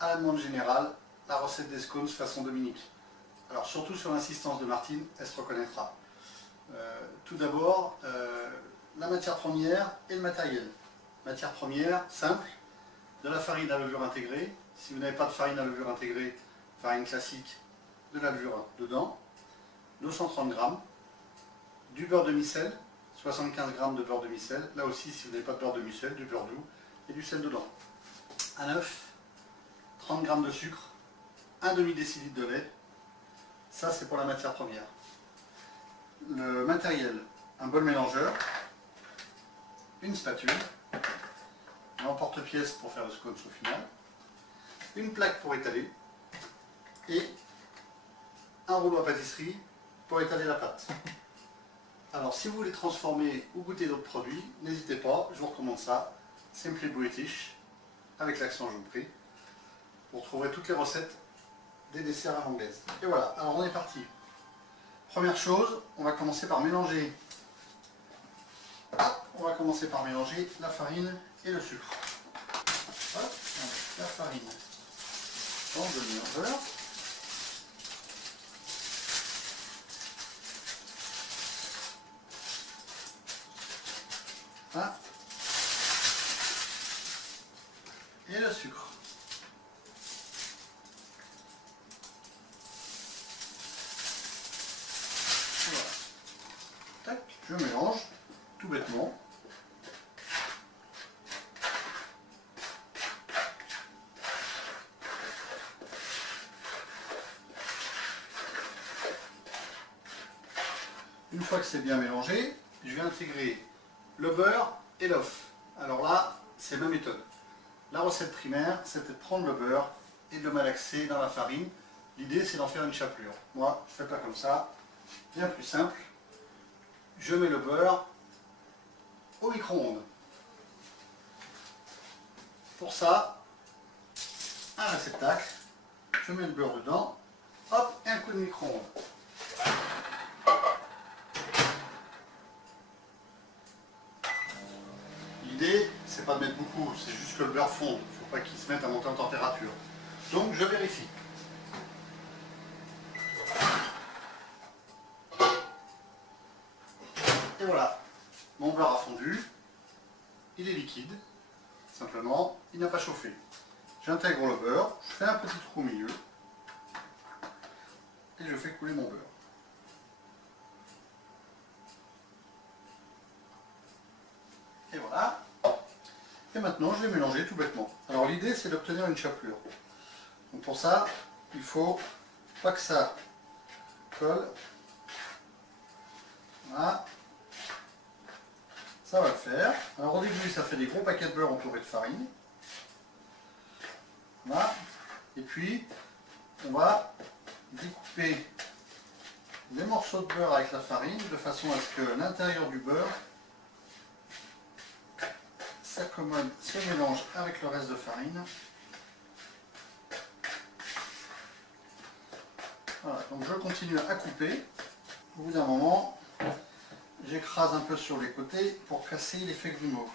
à la demande générale la recette des scones façon Dominique. Alors surtout sur l'insistance de Martine, elle se reconnaîtra. Tout d'abord, la matière première et le matériel. Matière première, simple, de la farine à levure intégrée. Si vous n'avez pas de farine à levure intégrée, farine classique, de la levure dedans, 230 g, du beurre demi-sel, 75 g de beurre demi-sel. Là aussi, si vous n'avez pas de beurre demi-sel, du beurre doux et du sel dedans. Un œuf, 30 g de sucre, un demi-décilitre de lait. Ça, c'est pour la matière première. Le matériel, un bol mélangeur, une spatule, un emporte-pièce pour faire le scones au final, une plaque pour étaler et un rouleau à pâtisserie pour étaler la pâte. Alors si vous voulez transformer ou goûter d'autres produits, n'hésitez pas, je vous recommande ça, Simply British, avec l'accent je vous prie. Vous retrouverez toutes les recettes des desserts à l'anglaise. Et voilà, alors on est parti. Première chose, on va commencer par mélanger. On va commencer par mélanger la farine et le sucre. Hop, la farine dans le mélangeur. Voilà. Et le sucre. Voilà. Tac, je mélange tout bêtement. Une fois que c'est bien mélangé, je vais intégrer le beurre et l'œuf. Alors là, c'est ma méthode. La recette primaire, c'était de prendre le beurre et de le malaxer dans la farine. L'idée, c'est d'en faire une chapelure. Moi, je ne fais pas comme ça. Bien plus simple. Je mets le beurre au micro-ondes. Pour ça, un réceptacle. Je mets le beurre dedans. Hop, et un coup de micro-ondes. L'idée, c'est pas de mettre beaucoup, c'est juste que le beurre fonde. Il ne faut pas qu'il se mette à monter en température. Donc je vérifie. Et voilà, mon beurre a fondu. Il est liquide. Simplement, il n'a pas chauffé. J'intègre le beurre, je fais un petit trou au milieu. Et je fais couler mon beurre. Et voilà. Et maintenant, je vais mélanger tout bêtement. Alors l'idée, c'est d'obtenir une chapelure. Donc pour ça, il faut pas que ça colle. Voilà. Ça va le faire. Alors au début, ça fait des gros paquets de beurre entourés de farine. Voilà. Et puis, on va découper des morceaux de beurre avec la farine de façon à ce que l'intérieur du beurre s'accommode, se mélange avec le reste de farine. Voilà, donc je continue à couper. Au bout d'un moment, j'écrase un peu sur les côtés pour casser l'effet grumeau.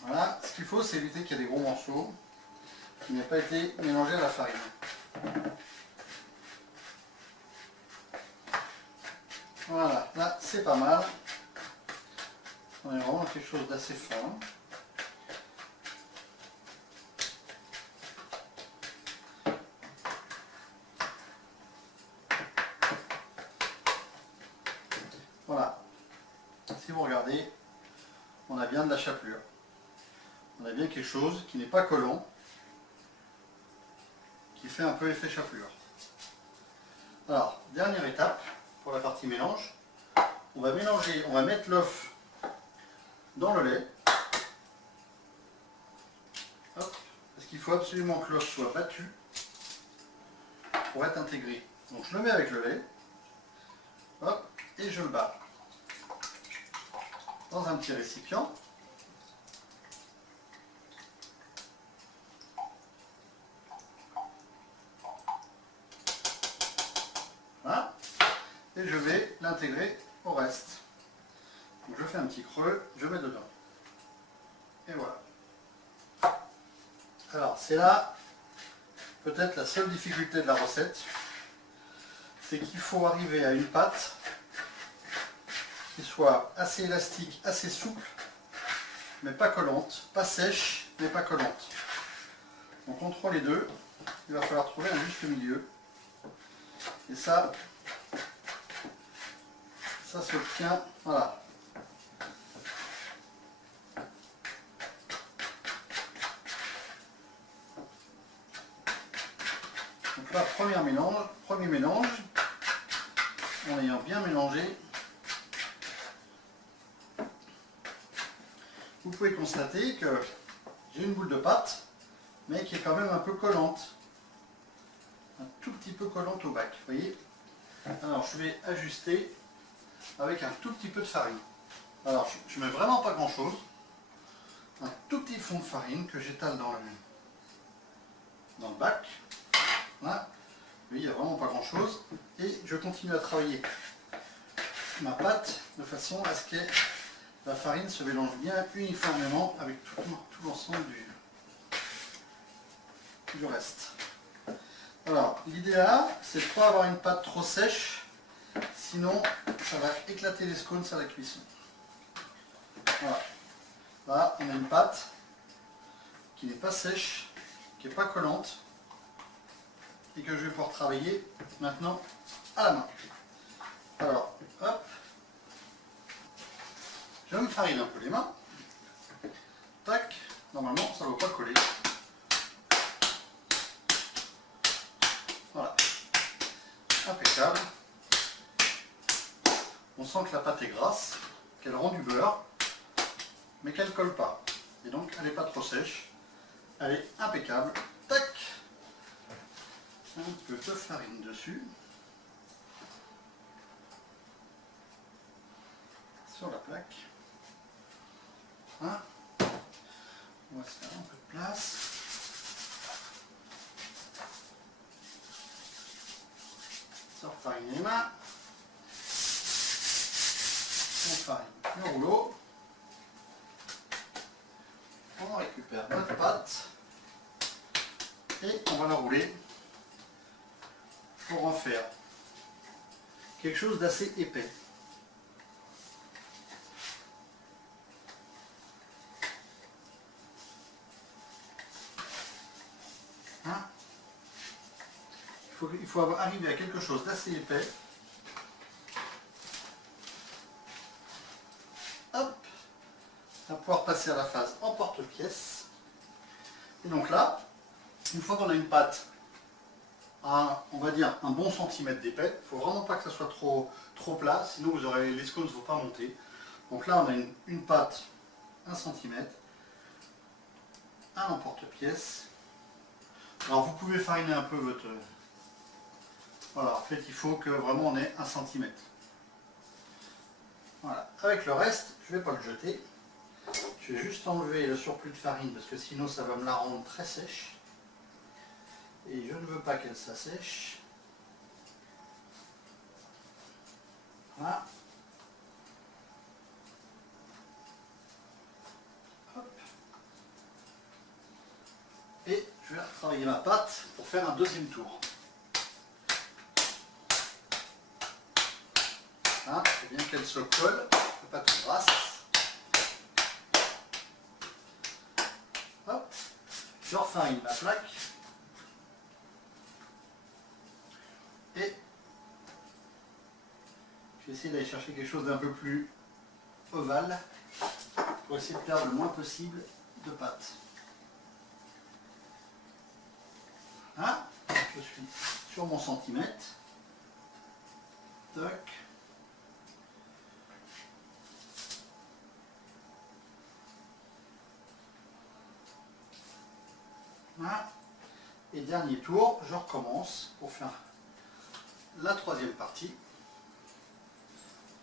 Voilà, ce qu'il faut, c'est éviter qu'il y ait des gros morceaux qui n'aient pas été mélangés à la farine. Voilà, là c'est pas mal. On est vraiment quelque chose d'assez fin. Voilà. Si vous regardez, on a bien de la chapelure. On a bien quelque chose qui n'est pas collant, qui fait un peu effet chapelure. Alors, dernière étape pour la partie mélange. On va mélanger, on va mettre l'œuf dans le lait. Hop, parce qu'il faut absolument que l'œuf soit battu pour être intégré. Donc je le mets avec le lait. Hop, et je le bats dans un petit récipient. Voilà. Et je vais l'intégrer au reste. Donc je fais un petit creux, je mets dedans. Et voilà. Alors c'est là peut-être la seule difficulté de la recette, c'est qu'il faut arriver à une pâte qui soit assez élastique, assez souple, mais pas collante, pas sèche, mais pas collante. Donc entre les deux, il va falloir trouver un juste milieu. Et ça s'obtient, voilà. Donc là, premier mélange, en ayant bien mélangé, vous pouvez constater que j'ai une boule de pâte, mais qui est quand même un peu collante. Un tout petit peu collante au bac, vous voyez. Alors je vais ajuster avec un tout petit peu de farine. Alors je mets vraiment pas grand chose. Un tout petit fond de farine que j'étale dans le bac. Voilà. Oui, il n'y a vraiment pas grand chose. Et je continue à travailler ma pâte de façon à ce que la farine se mélange bien uniformément avec tout l'ensemble du reste. Alors, l'idéal, c'est de ne pas avoir une pâte trop sèche, sinon ça va éclater les scones à la cuisson. Voilà. Là, on a une pâte qui n'est pas sèche, qui n'est pas collante, et que je vais pouvoir travailler maintenant à la main. Alors, hop, je me farine un peu les mains. Tac, normalement ça ne va pas coller. Voilà, impeccable. On sent que la pâte est grasse, qu'elle rend du beurre, mais qu'elle ne colle pas. Et donc elle n'est pas trop sèche, elle est impeccable. Tac, un peu de farine dessus. Sur la plaque. Hein, on va se faire un peu de place. Sur farine les mains. On farine le rouleau. On récupère notre pâte. Et on va la rouler pour en faire quelque chose d'assez épais. Hein, il faut arriver à quelque chose d'assez épais. Hop, on va pouvoir passer à la phase emporte-pièce. Et donc là, une fois qu'on a une pâte à, on va dire, un bon centimètre d'épais, il ne faut vraiment pas que ça soit trop plat, sinon vous aurez, les scones ne vont pas monter. Donc là, on a une pâte 1 cm, un emporte-pièce. Alors vous pouvez fariner un peu votre... Voilà, en fait il faut que vraiment on ait 1 cm. Voilà, avec le reste, je ne vais pas le jeter. Je vais juste enlever le surplus de farine parce que sinon ça va me la rendre très sèche. Et je ne veux pas qu'elle s'assèche. Voilà. Hop. Et je vais travailler ma pâte pour faire un deuxième tour. Hein, il faut bien qu'elle se colle, pas trop grasse. Hop. Je refarine ma plaque. Et je vais essayer d'aller chercher quelque chose d'un peu plus ovale pour essayer de perdre le moins possible de pâte. Hein, je suis sur mon centimètre. Toc. Voilà. Et dernier tour, je recommence pour faire la troisième partie.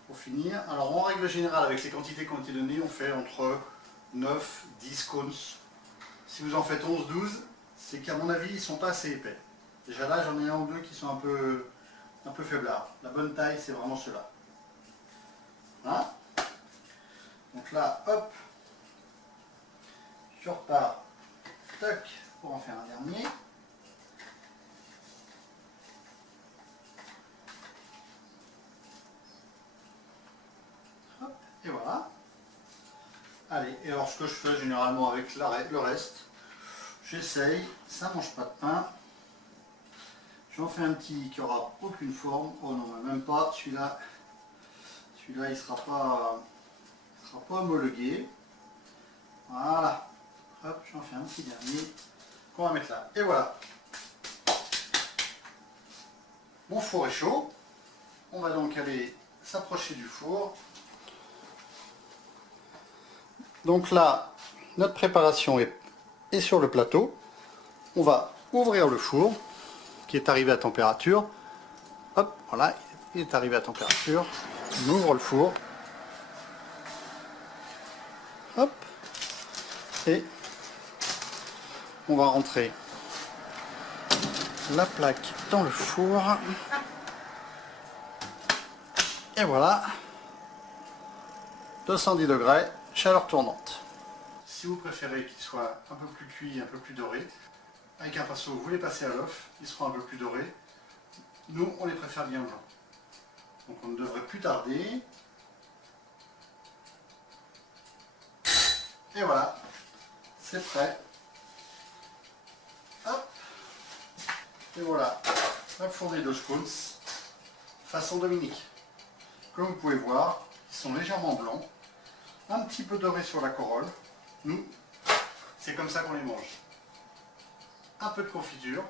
Pour finir, alors en règle générale, avec les quantités qui ont été données, on fait entre 9, 10 cones. Si vous en faites 11, 12, c'est qu'à mon avis, ils ne sont pas assez épais. Déjà là, j'en ai un ou deux qui sont un peu faiblards. La bonne taille, c'est vraiment ceux-là. Voilà. Donc là, hop, je repars, tac, pour en faire un dernier. Hop, et voilà. Allez, et alors ce que je fais généralement avec le reste, j'essaye, ça mange pas de pain. J'en fais un petit qui aura aucune forme. Oh non, même pas, celui-là il sera pas homologué. Voilà. Hop, j'en fais un petit dernier qu'on va mettre là. Et voilà. Mon four est chaud. On va donc aller s'approcher du four. Donc là, notre préparation est sur le plateau. On va ouvrir le four qui est arrivé à température. Hop, voilà, il est arrivé à température. On ouvre le four. Hop. Et on va rentrer la plaque dans le four. Et voilà. 210 degrés, chaleur tournante. Si vous préférez qu'il soit un peu plus cuit, un peu plus doré, avec un pinceau, vous les passez à l'œuf, ils seront un peu plus dorés. Nous, on les préfère bien blancs. Donc on ne devrait plus tarder. Et voilà, c'est prêt. Hop. Et voilà, la fournée de scones, façon Dominique. Comme vous pouvez voir, ils sont légèrement blancs, un petit peu dorés sur la corolle. Nous, c'est comme ça qu'on les mange. Un peu de confiture,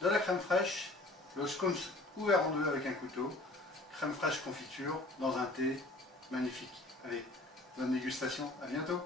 de la crème fraîche, le scones ouvert en deux avec un couteau, crème fraîche confiture dans un thé magnifique. Allez, bonne dégustation, à bientôt.